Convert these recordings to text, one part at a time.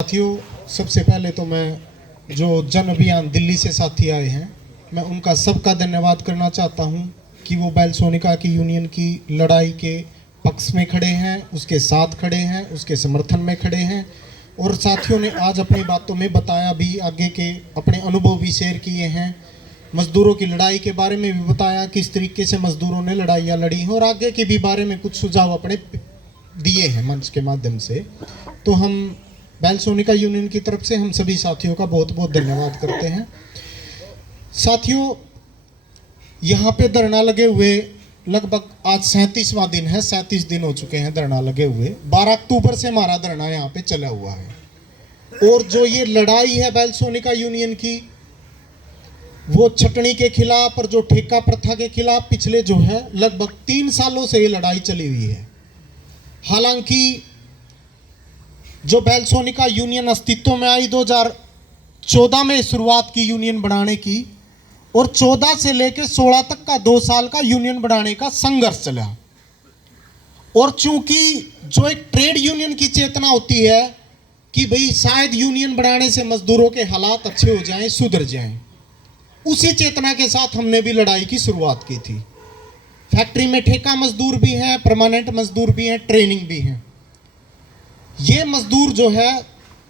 साथियों, सबसे पहले तो मैं जो जन अभियान दिल्ली से साथी आए हैं, मैं उनका सबका धन्यवाद करना चाहता हूं कि वो बेलसोनिका की यूनियन की लड़ाई के पक्ष में खड़े हैं, उसके साथ खड़े हैं, उसके समर्थन में खड़े हैं। और साथियों ने आज अपनी बातों में बताया भी, आगे के अपने अनुभव भी शेयर किए हैं। मजदूरों की लड़ाई के बारे में भी बताया किस तरीके से मजदूरों ने लड़ाइयाँ लड़ी हैं, और आगे के भी बारे में कुछ सुझाव अपने दिए हैं मंच के माध्यम से। तो हम बेलसोनिका यूनियन की तरफ से हम सभी साथियों का बहुत बहुत धन्यवाद करते हैं। साथियों, यहाँ पे धरना लगे हुए लगभग आज 37वां दिन है, 37 दिन हो चुके हैं धरना लगे हुए। 12 अक्टूबर से हमारा धरना यहाँ पे चला हुआ है। और जो ये लड़ाई है बेलसोनिका यूनियन की, वो छटनी के खिलाफ और जो ठेका प्रथा के खिलाफ पिछले जो है लगभग 3 सालों से ये लड़ाई चली हुई है। हालांकि जो बेलसोनिका यूनियन अस्तित्व में आई 2014 में शुरुआत की यूनियन बनाने की, और 14 से लेकर 16 तक का 2 साल का यूनियन बनाने का संघर्ष चला। और चूंकि जो एक ट्रेड यूनियन की चेतना होती है कि भाई शायद यूनियन बनाने से मजदूरों के हालात अच्छे हो जाएं, सुधर जाएं, उसी चेतना के साथ हमने भी लड़ाई की शुरुआत की थी। फैक्ट्री में ठेका मजदूर भी हैं, परमानेंट मजदूर भी हैं, ट्रेनिंग भी हैं। ये मजदूर जो है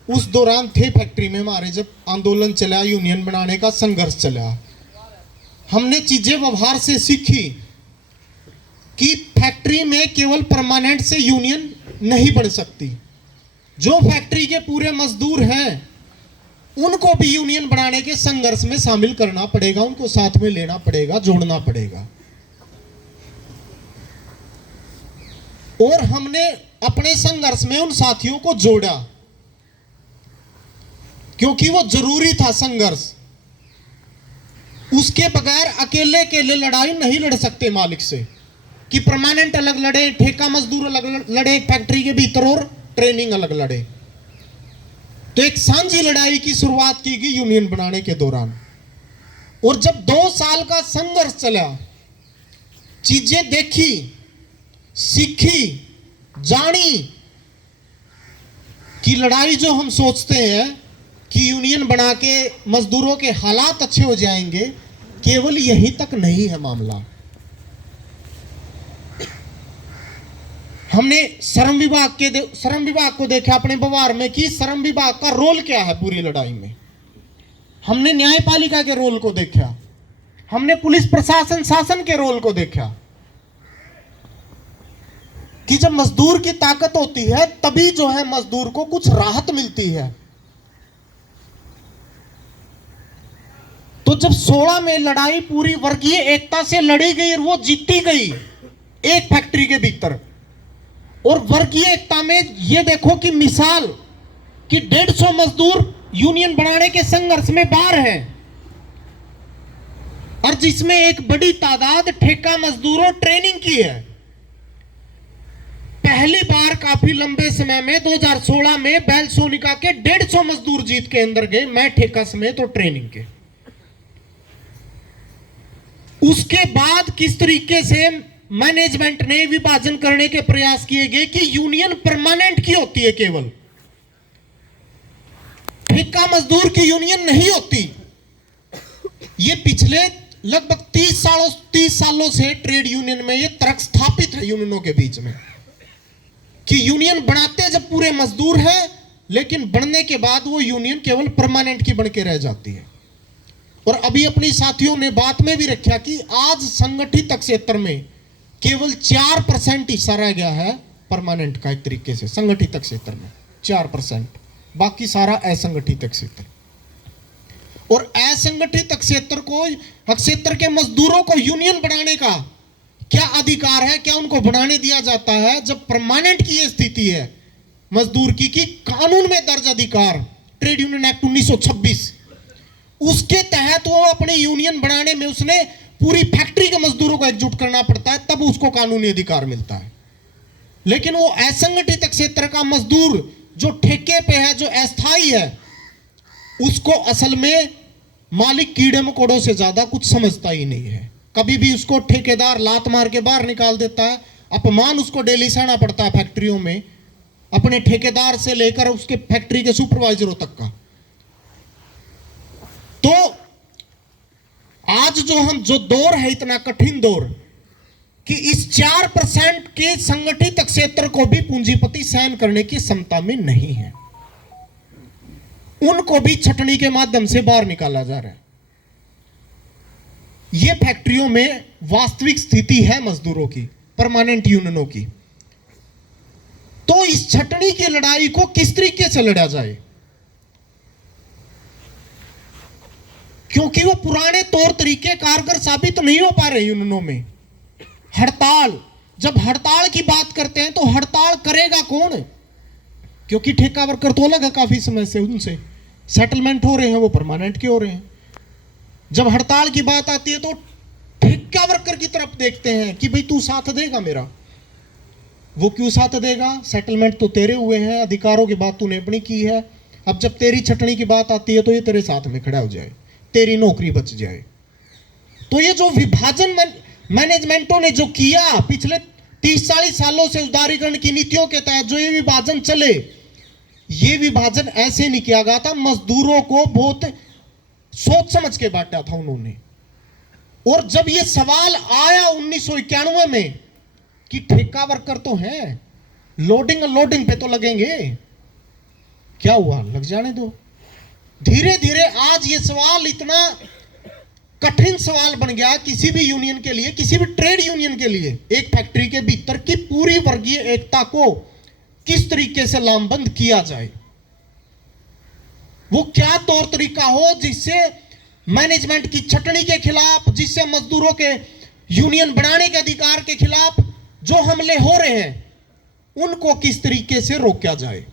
उस दौरान थे फैक्ट्री में हमारे, जब आंदोलन चला, यूनियन बनाने का संघर्ष चला। हमने चीजें व्यवहार से सीखी कि फैक्ट्री में केवल परमानेंट से यूनियन नहीं बन सकती। जो फैक्ट्री के पूरे मजदूर हैं उनको भी यूनियन बनाने के संघर्ष में शामिल करना पड़ेगा, उनको साथ में लेना पड़ेगा, जोड़ना पड़ेगा। और हमने अपने संघर्ष में उन साथियों को जोड़ा, क्योंकि वो जरूरी था संघर्ष। उसके बगैर अकेले अकेले लड़ाई नहीं लड़ सकते मालिक से, कि परमानेंट अलग लड़े, ठेका मजदूर अलग लड़े फैक्ट्री के भीतर, और ट्रेनिंग अलग लड़े। तो एक साझी लड़ाई की शुरुआत की गई यूनियन बनाने के दौरान। और जब 2 साल का संघर्ष चला, चीजें देखी, सीखी, जानी कि लड़ाई जो हम सोचते हैं कि यूनियन बना के मजदूरों के हालात अच्छे हो जाएंगे, केवल यहीं तक नहीं है मामला। हमने श्रम विभाग को देखा अपने व्यवहार में कि श्रम विभाग का रोल क्या है पूरी लड़ाई में। हमने न्यायपालिका के रोल को देखा, हमने पुलिस प्रशासन शासन के रोल को देखा कि जब मजदूर की ताकत होती है तभी जो है मजदूर को कुछ राहत मिलती है। तो जब 16 में लड़ाई पूरी वर्गीय एकता से लड़ी गई और वो जीती गई एक फैक्ट्री के भीतर, और वर्गीय एकता में ये देखो कि मिसाल कि 150 मजदूर यूनियन बनाने के संघर्ष में बाहर हैं, और जिसमें एक बड़ी तादाद ठेका मजदूरों ट्रेनिंग की है। पहली बार काफी लंबे समय में 2016 में बेलसोनिका के 150 मजदूर जीत के अंदर गए, मैं ठेका समेत और ट्रेनिंग के। उसके बाद किस तरीके से मैनेजमेंट ने विभाजन करने के प्रयास किए गए कि यूनियन परमानेंट की होती है, केवल ठेका मजदूर की यूनियन नहीं होती। ये पिछले लगभग 30 सालों से ट्रेड यूनियन में ये तर्क स्थापित है यूनियनों के बीच में कि यूनियन बनाते जब पूरे मजदूर हैं, लेकिन बनने के बाद वो यूनियन केवल परमानेंट की बन के रह जाती है। और अभी अपनी साथियों ने बात में भी रखा कि आज संगठित क्षेत्र में केवल 4% हिस्सा रह गया है परमानेंट का, एक तरीके से संगठित क्षेत्र में 4%, बाकी सारा असंगठित क्षेत्र। और असंगठित क्षेत्र के मजदूरों को यूनियन बनाने का क्या अधिकार है, क्या उनको बनाने दिया जाता है? जब परमानेंट की यह स्थिति है मजदूर की कि कानून में दर्ज अधिकार ट्रेड यूनियन एक्ट 1926, उसके तहत वो अपनी यूनियन बनाने में उसने पूरी फैक्ट्री के मजदूरों को एकजुट करना पड़ता है, तब उसको कानूनी अधिकार मिलता है। लेकिन वो असंगठित क्षेत्र का मजदूर जो ठेके पे है, जो अस्थायी है, उसको असल में मालिक कीड़े मकोड़ों से ज्यादा कुछ समझता ही नहीं है। कभी भी उसको ठेकेदार लात मार के बाहर निकाल देता है, अपमान उसको डेली सहना पड़ता है फैक्ट्रियों में, अपने ठेकेदार से लेकर उसके फैक्ट्री के सुपरवाइजरों तक का। तो आज जो दौर है, इतना कठिन दौर कि इस 4% के संगठित क्षेत्र को भी पूंजीपति सहन करने की क्षमता में नहीं है, उनको भी छटनी के माध्यम से बाहर निकाला जा रहा है। यह फैक्ट्रियों में वास्तविक स्थिति है मजदूरों की, परमानेंट यूनियनों की। तो इस छटनी की लड़ाई को किस तरीके से लड़ा जाए, क्योंकि वो पुराने तौर तरीके कारगर साबित तो नहीं हो पा रहे यूनियनों में। हड़ताल, जब हड़ताल की बात करते हैं तो हड़ताल करेगा कौन, क्योंकि ठेका वर्कर तो अलग है, काफी समय से उनसे सेटलमेंट हो रहे हैं, वो परमानेंट के हो रहे हैं। जब हड़ताल की बात आती है तो ठेका वर्कर की तरफ देखते हैं कि भाई तू साथ देगा मेरा। वो क्यों साथ देगा, सेटलमेंट तो तेरे हुए हैं, अधिकारों की बात तूने अपनी की है। अब जब तेरी छटनी की बात आती है तो ये तेरे साथ में खड़ा हो जाए, तेरी नौकरी बच जाए। तो ये जो विभाजन मैनेजमेंटों ने जो किया पिछले 30-40 सालों से उदारीकरण की नीतियों के तहत जो ये विभाजन चले, ये विभाजन ऐसे नहीं किया गया था, मजदूरों को बहुत सोच समझ के बांटा था उन्होंने। और जब ये सवाल आया 1991 में कि ठेका वर्कर तो हैं, लोडिंग अनलोडिंग पे तो लगेंगे, क्या हुआ, लग जाने दो। धीरे धीरे आज ये सवाल इतना कठिन सवाल बन गया किसी भी यूनियन के लिए, किसी भी ट्रेड यूनियन के लिए, एक फैक्ट्री के भीतर की पूरी वर्गीय एकता को किस तरीके से लामबंद किया जाए। वो क्या तौर तरीका हो जिससे मैनेजमेंट की छटनी के खिलाफ, जिससे मजदूरों के यूनियन बनाने के अधिकार के खिलाफ जो हमले हो रहे हैं, उनको किस तरीके से रोका जाए।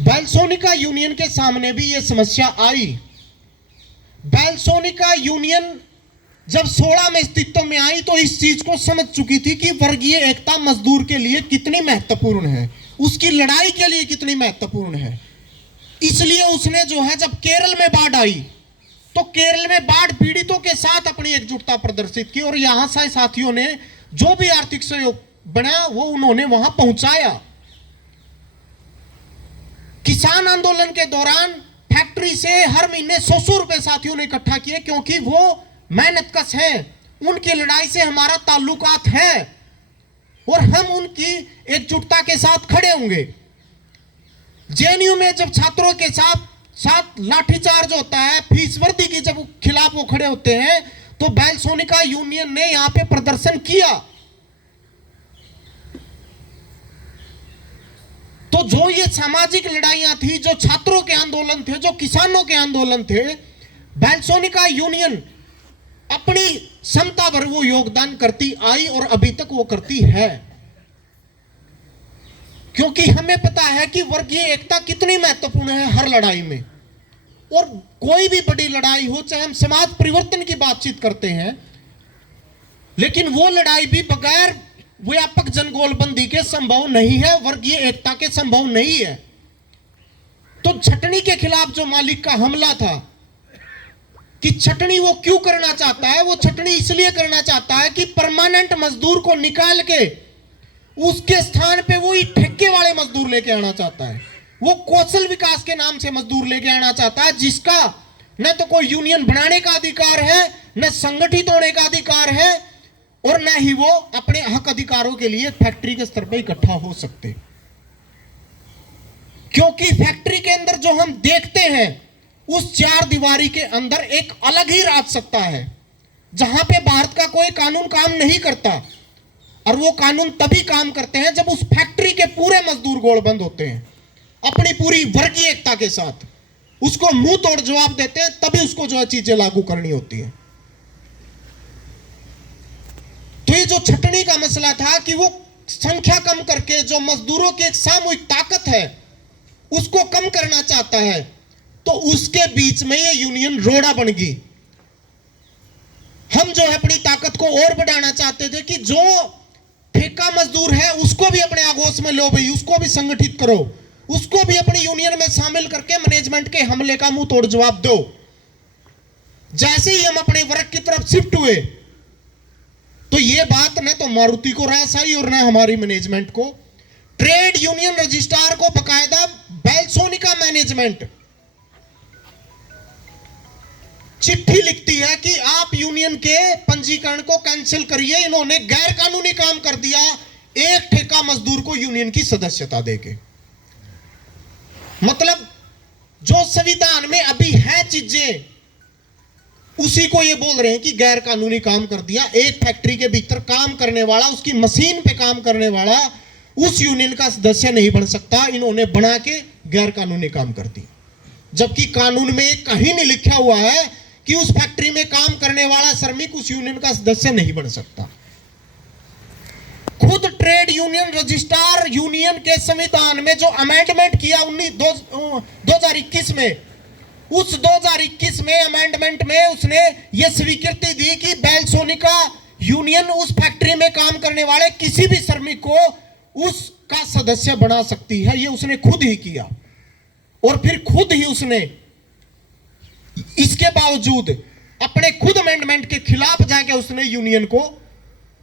बेलसोनिका यूनियन के सामने भी यह समस्या आई। बेलसोनिका यूनियन जब 16 में अस्तित्व में आई तो इस चीज को समझ चुकी थी कि वर्गीय एकता मजदूर के लिए कितनी महत्वपूर्ण है, उसकी लड़ाई के लिए कितनी महत्वपूर्ण है। इसलिए उसने जो है, जब केरल में बाढ़ आई तो केरल में बाढ़ पीड़ितों के साथ अपनी एकजुटता प्रदर्शित की और यहां से साथियों ने जो भी आर्थिक सहयोग बना वो उन्होंने वहां पहुंचाया। किसान आंदोलन के दौरान फैक्ट्री से हर महीने 100 रुपए साथियों ने इकट्ठा किए, क्योंकि वो मेहनतकश है, उनकी लड़ाई से हमारा ताल्लुकात है और हम उनकी एकजुटता के साथ खड़े होंगे। जेएनयू में जब छात्रों के साथ लाठीचार्ज होता है, फीस वृद्धि के जब खिलाफ वो खड़े होते हैं, तो बेलसोनिका यूनियन ने यहां पे प्रदर्शन किया। तो जो ये सामाजिक लड़ाइयां थी, जो छात्रों के आंदोलन थे, जो किसानों के आंदोलन थे, बेलसोनिका यूनियन अपनी क्षमता भर वो योगदान करती आई और अभी तक वो करती है, क्योंकि हमें पता है कि वर्गीय एकता कितनी महत्वपूर्ण है हर लड़ाई में। और कोई भी बड़ी लड़ाई हो, चाहे हम समाज परिवर्तन की बातचीत करते हैं, लेकिन वो लड़ाई भी बगैर व्यापक जनगोलबंदी के संभव नहीं है, वर्गीय एकता के संभव नहीं है। तो छटनी के खिलाफ जो मालिक का हमला था कि छटनी वो क्यों करना चाहता है, वो छटनी इसलिए करना चाहता है कि परमानेंट मजदूर को निकाल के उसके स्थान पे वो ठेके वाले मजदूर लेके आना चाहता है। वो कौशल विकास के नाम से मजदूर लेके आना चाहता है, जिसका न तो कोई यूनियन बनाने का अधिकार है, न संगठित होने का अधिकार है, और न ही वो अपने हक अधिकारों के लिए फैक्ट्री के स्तर पर इकट्ठा हो सकते। क्योंकि फैक्ट्री के अंदर जो हम देखते हैं, उस चार दीवारी के अंदर एक अलग ही राज सत्ता है, जहां पे भारत का कोई कानून काम नहीं करता। और वो कानून तभी काम करते हैं जब उस फैक्ट्री के पूरे मजदूर गोलबंद होते हैं, अपनी पूरी वर्गीय एकता के साथ उसको मुंह तोड़ जवाब देते हैं, तभी उसको जो है चीजें लागू करनी होती है। तो ये जो छटनी का मसला था कि वो संख्या कम करके जो मजदूरों की एक सामूहिक ताकत है उसको कम करना चाहता है, तो उसके बीच में ये यूनियन रोड़ा बन गई। हम जो है अपनी ताकत को और बढ़ाना चाहते थे कि जो ठेका मजदूर है उसको भी अपने आगोश में लो भाई, उसको भी संगठित करो, उसको भी अपनी यूनियन में शामिल करके मैनेजमेंट के हमले का मुंह तोड़ जवाब दो। जैसे ही हम अपने वर्ग की तरफ शिफ्ट हुए तो ये बात न तो मारुति को रास आई और न हमारी मैनेजमेंट को। ट्रेड यूनियन रजिस्ट्रार को बकायदा बेलसोनिका मैनेजमेंट चिट्ठी लिखती है कि आप यूनियन के पंजीकरण को कैंसिल करिए, इन्होंने गैर कानूनी काम कर दिया एक ठेका मजदूर को यूनियन की सदस्यता देके। मतलब जो संविधान में अभी है चीजें, उसी को ये बोल रहे हैं कि गैर कानूनी काम कर दिया। एक फैक्ट्री के भीतर काम करने वाला, उसकी मशीन पे काम करने वाला उस यूनियन का सदस्य नहीं बन सकता, इन्होंने बना के गैर कानूनी काम कर दिया। जबकि कानून में कहीं नहीं लिखा हुआ है कि उस फैक्ट्री में काम करने वाला श्रमिक उस यूनियन का सदस्य नहीं बन सकता। खुद ट्रेड यूनियन रजिस्ट्रार यूनियन के संविधान में जो अमेंडमेंट किया 2021 में, उस 2021 में अमेंडमेंट में उसने यह स्वीकृति दी कि बेलसोनिका यूनियन उस फैक्ट्री में काम करने वाले किसी भी श्रमिक को उसका सदस्य बना सकती है। यह उसने खुद ही किया और फिर खुद ही उसने इसके बावजूद अपने खुद अमेंडमेंट के खिलाफ जाके उसने यूनियन को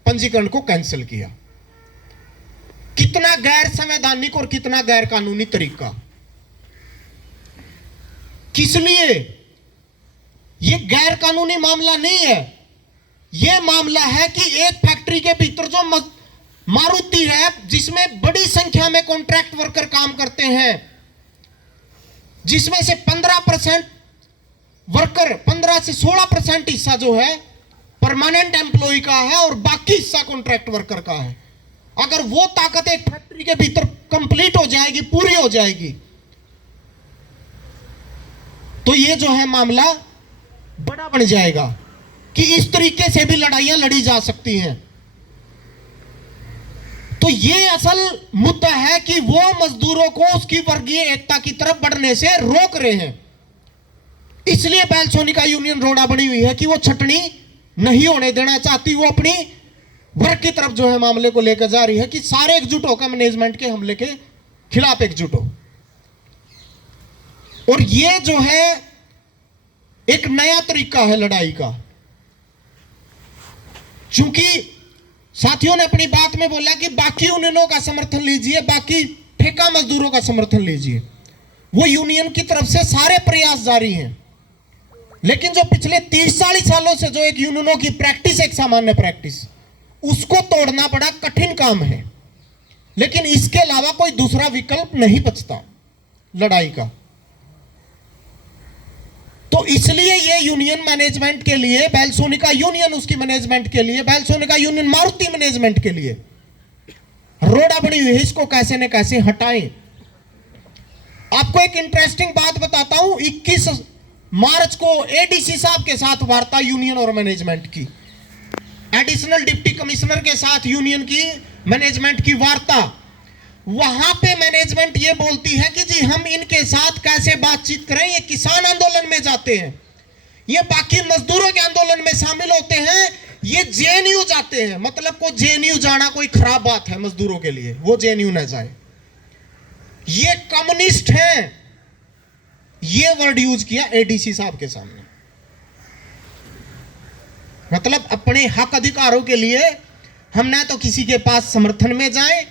पंजीकरण को कैंसिल किया। कितना गैर संवैधानिक और कितना गैर कानूनी तरीका। किस लिए? यह गैर कानूनी मामला नहीं है, यह मामला है कि एक फैक्ट्री के भीतर जो मारुति है, जिसमें बड़ी संख्या में कॉन्ट्रैक्ट वर्कर काम करते हैं, जिसमें से 15% वर्कर, 15 से 16% हिस्सा जो है परमानेंट एम्प्लॉय का है और बाकी हिस्सा कॉन्ट्रैक्ट वर्कर का है। अगर वो ताकत एक फैक्ट्री के भीतर कंप्लीट हो जाएगी, पूरी हो जाएगी, तो ये जो है मामला बड़ा बन जाएगा कि इस तरीके से भी लड़ाइयां लड़ी जा सकती हैं। तो ये असल मुद्दा है कि वो मजदूरों को उसकी वर्गीय एकता की तरफ बढ़ने से रोक रहे हैं। इसलिए बेलसोनिका यूनियन रोड़ा बनी हुई है कि वो छटनी नहीं होने देना चाहती। वो अपनी वर्ग की तरफ जो है मामले को लेकर जा रही है कि सारे एकजुट होकर मैनेजमेंट के हमले के खिलाफ एकजुट हो। और ये जो है एक नया तरीका है लड़ाई का। चूंकि साथियों ने अपनी बात में बोला कि बाकी यूनियनों का समर्थन लीजिए, बाकी ठेका मजदूरों का समर्थन लीजिए, वो यूनियन की तरफ से सारे प्रयास जारी हैं। लेकिन जो पिछले 30-40 सालों से जो एक यूनियनों की प्रैक्टिस, एक सामान्य प्रैक्टिस, उसको तोड़ना बड़ा कठिन काम है। लेकिन इसके अलावा कोई दूसरा विकल्प नहीं बचता लड़ाई का। तो इसलिए ये यूनियन मैनेजमेंट के लिए, बेलसोनिका यूनियन उसकी मैनेजमेंट के लिए, बेलसोनिका यूनियन मारुति मैनेजमेंट के लिए रोड़ा बनी हुई है। इसको कैसे न कैसे हटाएं। आपको एक इंटरेस्टिंग बात बताता हूं। 21 मार्च को एडीसी साहब के साथ वार्ता यूनियन और मैनेजमेंट की, एडिशनल डिप्टी कमिश्नर के साथ यूनियन की मैनेजमेंट की वार्ता। वहां पे मैनेजमेंट ये बोलती है कि जी हम इनके साथ कैसे बातचीत करें। ये किसान आंदोलन में जाते हैं, ये बाकी मजदूरों के आंदोलन में शामिल होते हैं, ये जेएनयू जाते हैं। मतलब को जेएनयू जाना कोई खराब बात है मजदूरों के लिए, वो जेएनयू न जाए। ये कम्युनिस्ट हैं, ये वर्ड यूज किया एडीसी साहब के सामने। मतलब अपने हक अधिकारों के लिए हम ना तो किसी के पास समर्थन में जाएं,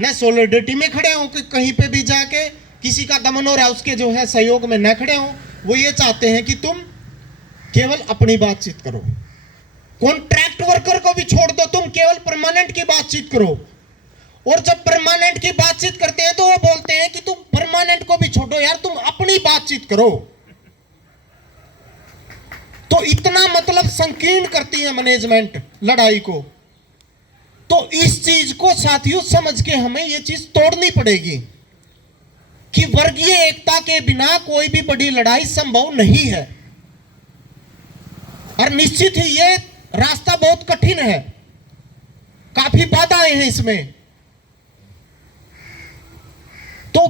न सॉलिडरिटी में खड़े हो कि कहीं पे भी जाके किसी का दमन हो रहा है उसके जो है सहयोग में न खड़े हो। वो ये चाहते हैं कि तुम केवल अपनी बातचीत करो, कॉन्ट्रैक्ट वर्कर को भी छोड़ दो, तुम केवल परमानेंट की बातचीत करो। और जब परमानेंट की बातचीत करते हैं तो वो बोलते हैं कि तुम परमानेंट को भी छोड़ो यार, तुम अपनी बातचीत करो। तो इतना मतलब संकीर्ण करती है मैनेजमेंट लड़ाई को। तो इस चीज को साथियों समझ के हमें यह चीज तोड़नी पड़ेगी कि वर्गीय एकता के बिना कोई भी बड़ी लड़ाई संभव नहीं है। और निश्चित ही यह रास्ता बहुत कठिन है, काफी बाधाएं हैं इसमें। तो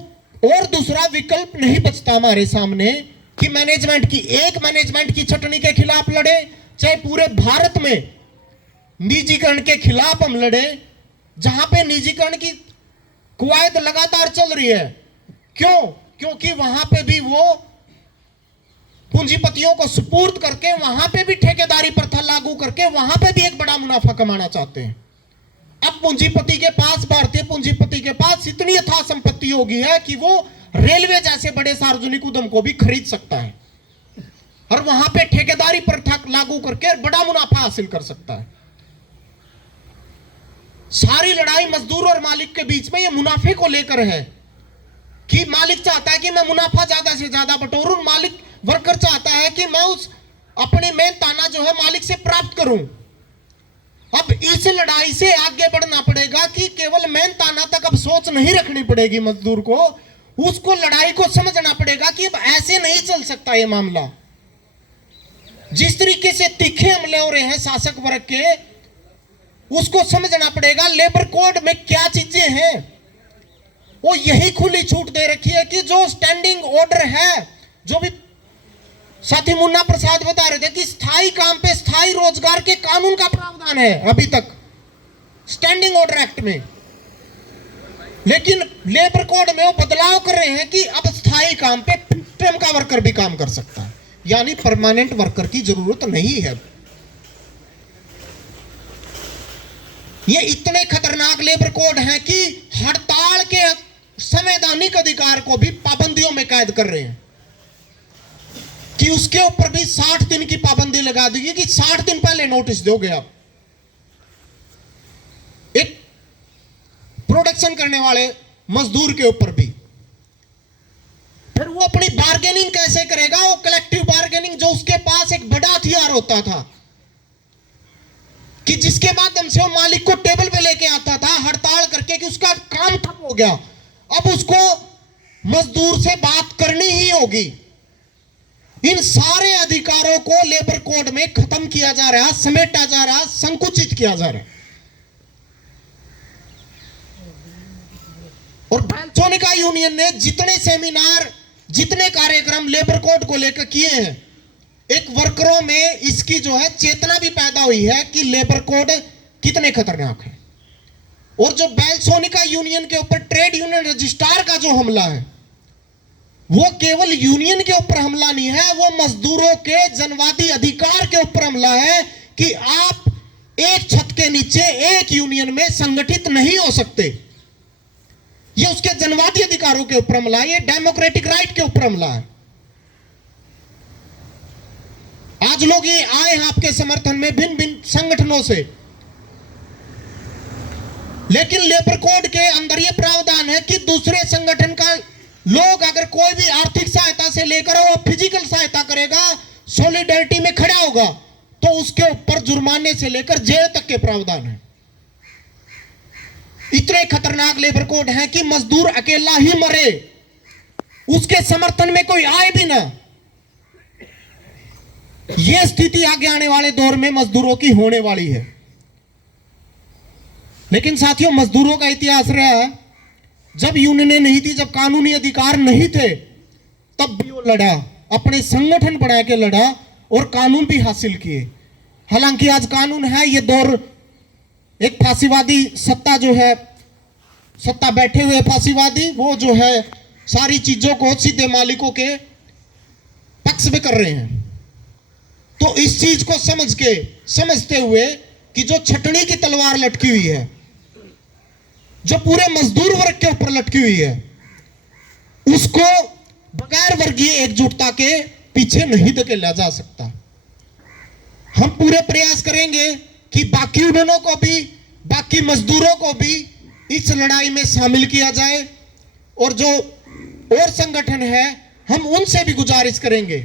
और दूसरा विकल्प नहीं बचता हमारे सामने कि मैनेजमेंट की छटनी के खिलाफ लड़े, चाहे पूरे भारत में निजीकरण के खिलाफ हम लड़े, जहां पे निजीकरण की कवायद लगातार चल रही है। क्यों? क्योंकि वहां पे भी वो पूंजीपतियों को सुपुर्द करके, वहां पे भी ठेकेदारी प्रथा लागू करके, वहां पे भी एक बड़ा मुनाफा कमाना चाहते हैं। अब पूंजीपति के पास, भारतीय पूंजीपति के पास इतनी यथा संपत्ति हो गई है कि वो रेलवे जैसे बड़े सार्वजनिक उद्यम को भी खरीद सकता है और वहां पे ठेकेदारी प्रथा लागू करके बड़ा मुनाफा हासिल कर सकता है। सारी लड़ाई मजदूर और मालिक के बीच में ये मुनाफे को लेकर है कि मालिक चाहता है कि मैं मुनाफा ज्यादा से ज्यादा बटोरूं, मालिक वर्कर चाहता है कि मैं उस अपनी मेहनताना जो है मालिक से प्राप्त करूं। अब इस लड़ाई से आगे बढ़ना पड़ेगा कि केवल मेहनताना तक अब सोच नहीं रखनी पड़ेगी मजदूर को, उसको लड़ाई को समझना पड़ेगा कि अब ऐसे नहीं चल सकता ये मामला। जिस तरीके से तीखे हमले हो रहे हैं शासक वर्ग के, उसको समझना पड़ेगा लेबर कोड में क्या चीजें हैं। वो यही खुली छूट दे रखी है कि जो स्टैंडिंग ऑर्डर है, जो भी साथी मुन्ना प्रसाद बता रहे थे कि स्थायी काम पे स्थायी रोजगार के कानून का प्रावधान है अभी तक स्टैंडिंग ऑर्डर एक्ट में, लेकिन लेबर कोड में वो बदलाव कर रहे हैं कि अब स्थायी काम पे टाइम का वर्कर भी काम कर सकता है, यानी परमानेंट वर्कर की जरूरत नहीं है। ये इतने खतरनाक लेबर कोड हैं कि हड़ताल के संवैधानिक अधिकार को भी पाबंदियों में कैद कर रहे हैं कि उसके ऊपर भी 60 दिन की पाबंदी लगा दी कि 60 दिन पहले नोटिस दोगे आप। एक प्रोडक्शन करने वाले मजदूर के ऊपर भी फिर वो अपनी बार्गेनिंग कैसे करेगा? वो कलेक्टिव बार्गेनिंग जो उसके पास एक बड़ा हथियार होता था कि जिसके माध्यम से वो मालिक को टेबल पे लेके आता था हड़ताल करके कि उसका काम ठप हो गया, अब उसको मजदूर से बात करनी ही होगी। इन सारे अधिकारों को लेबर कोड में खत्म किया जा रहा है, समेटा जा रहा है, संकुचित किया जा रहा है। और सोनिका यूनियन ने जितने सेमिनार, जितने कार्यक्रम लेबर कोड को लेकर किए हैं, एक वर्करों में इसकी जो है चेतना भी पैदा हुई है कि लेबर कोड कितने खतरनाक है। और जो सोनिका यूनियन के ऊपर ट्रेड यूनियन रजिस्ट्रार का जो हमला है, वो केवल यूनियन के ऊपर हमला नहीं है, वो मजदूरों के जनवादी अधिकार के ऊपर हमला है कि आप एक छत के नीचे एक यूनियन में संगठित नहीं हो सकते। ये उसके जनवादी अधिकारों के ऊपर हमला है, ये डेमोक्रेटिक राइट के ऊपर हमला है। आज लोग ये आए हैं आपके समर्थन में भिन्न भिन्न संगठनों से, लेकिन लेबर कोड के अंदर ये प्रावधान है कि दूसरे संगठन का लोग अगर कोई भी आर्थिक सहायता से लेकर वो फिजिकल सहायता करेगा, सॉलिडरिटी में खड़ा होगा, तो उसके ऊपर जुर्माने से लेकर जेल तक के प्रावधान है। इतने खतरनाक लेबर कोड है कि मजदूर अकेला ही मरे, उसके समर्थन में कोई आए भी ना, यह स्थिति आगे आने वाले दौर में मजदूरों की होने वाली है। लेकिन साथियों, मजदूरों का इतिहास रहा है, जब यूनियनें नहीं थी, जब कानूनी अधिकार नहीं थे, तब भी वो लड़ा, अपने संगठन बना के लड़ा और कानून भी हासिल किए। हालांकि आज कानून है, ये दौर एक फांसीवादी सत्ता जो है, सत्ता बैठे हुए फांसीवादी, वो जो है सारी चीजों को सीधे मालिकों के पक्ष में कर रहे हैं। तो इस चीज को समझते हुए कि जो छटनी की तलवार लटकी हुई है, जो पूरे मजदूर वर्ग के ऊपर लटकी हुई है, उसको बगैर वर्गीय एकजुटता के पीछे नहीं धकेला जा सकता। हम पूरे प्रयास करेंगे कि बाकी यूनियनों को भी, बाकी मजदूरों को भी इस लड़ाई में शामिल किया जाए, और जो और संगठन है हम उनसे भी गुजारिश करेंगे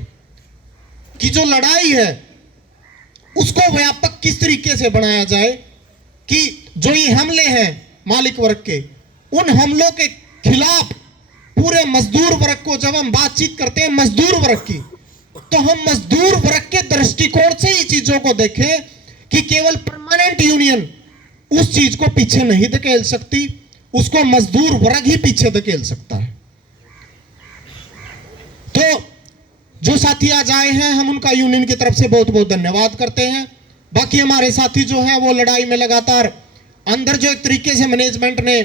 कि जो लड़ाई है उसको व्यापक किस तरीके से बनाया जाए कि जो ये हमले हैं मालिक वर्ग के, उन हमलों के खिलाफ पूरे मजदूर वर्ग को, जब हम बातचीत करते हैं मजदूर वर्ग की, तो हम मजदूर वर्ग के दृष्टिकोण से ही चीजों को देखें कि केवल परमानेंट यूनियन उस चीज को पीछे नहीं धकेल सकती, उसको मजदूर वर्ग ही पीछे धकेल सकता है। तो जो साथी आज आए हैं, हम उनका यूनियन की तरफ से बहुत बहुत धन्यवाद करते हैं। बाकी हमारे साथी जो हैं वो लड़ाई में लगातार अंदर जो एक तरीके से मैनेजमेंट ने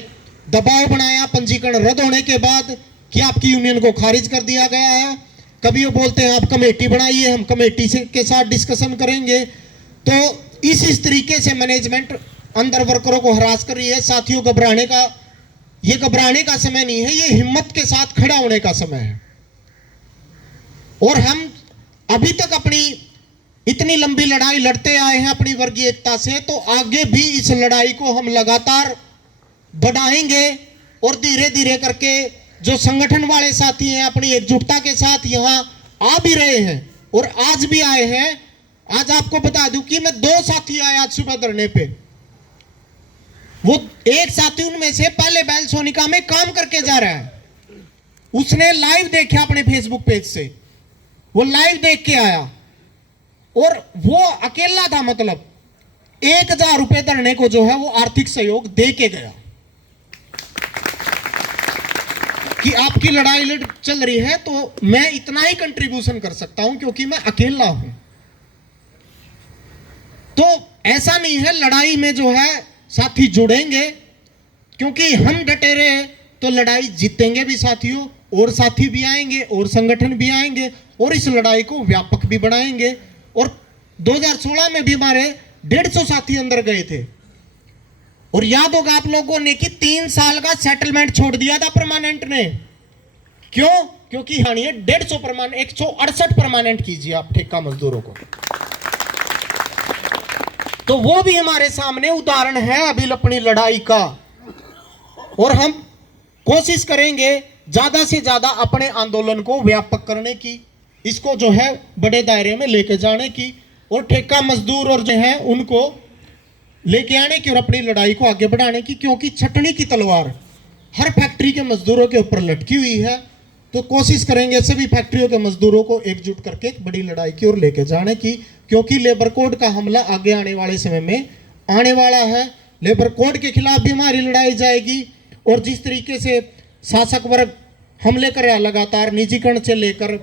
दबाव बनाया पंजीकरण रद्द होने के बाद कि आपकी यूनियन को खारिज कर दिया गया है, कभी वो बोलते हैं आप कमेटी बनाइए, हम कमेटी से के साथ डिस्कशन करेंगे। तो इस तरीके से मैनेजमेंट अंदर वर्करों को हरास कर रही है। साथियों, ये घबराने का समय नहीं है, ये हिम्मत के साथ खड़ा होने का समय है। और हम अभी तक अपनी इतनी लंबी लड़ाई लड़ते आए हैं अपनी वर्गीय एकता से, तो आगे भी इस लड़ाई को हम लगातार बढ़ाएंगे। और धीरे धीरे करके जो संगठन वाले साथी हैं अपनी एकजुटता के साथ यहां आ भी रहे हैं और आज भी आए हैं। आज आपको बता दूं कि मैं 2 साथी आए आज सुबह धरने पे। वो एक साथी उनमें से पहले बैल सोनिका में काम करके जा रहा है, उसने लाइव देखा अपने फेसबुक पेज से, वो लाइव देख के आया और वो अकेला था, मतलब 1000 रुपए धरने को जो है वो आर्थिक सहयोग दे के गया कि आपकी लड़ाई चल रही है तो मैं इतना ही कंट्रीब्यूशन कर सकता हूं क्योंकि मैं अकेला हूं। तो ऐसा नहीं है, लड़ाई में जो है साथी जुड़ेंगे, क्योंकि हम डटे रहे तो लड़ाई जीतेंगे भी साथियों, और साथी भी आएंगे और संगठन भी आएंगे और इस लड़ाई को व्यापक भी बनाएंगे। और 2016 में भी हमारे 150 साथी अंदर गए थे और याद होगा आप लोगों ने कि 3 साल का सेटलमेंट छोड़ दिया था परमानेंट ने। क्यों? क्योंकि हाँ, 150 परमानेंट, 168 परमानेंट कीजिए आप ठेका मजदूरों को। तो वो भी हमारे सामने उदाहरण है अभी अपनी लड़ाई का। और हम कोशिश करेंगे ज्यादा से ज्यादा अपने आंदोलन को व्यापक करने की, इसको जो है बड़े दायरे में लेके जाने की, और ठेका मजदूर और जो है उनको लेके आने की और अपनी लड़ाई को आगे बढ़ाने की। क्योंकि छटनी की तलवार हर फैक्ट्री के मजदूरों के ऊपर लटकी हुई है, तो कोशिश करेंगे सभी फैक्ट्रियों के मजदूरों को एकजुट करके एक बड़ी लड़ाई की ओर लेके जाने की। क्योंकि लेबर कोड का हमला आगे आने वाले समय में आने वाला है। लेबर कोड के खिलाफ भी हमारी लड़ाई जाएगी। और जिस तरीके से शासक वर्ग हमले कर रहा लगातार, निजीकरण से लेकर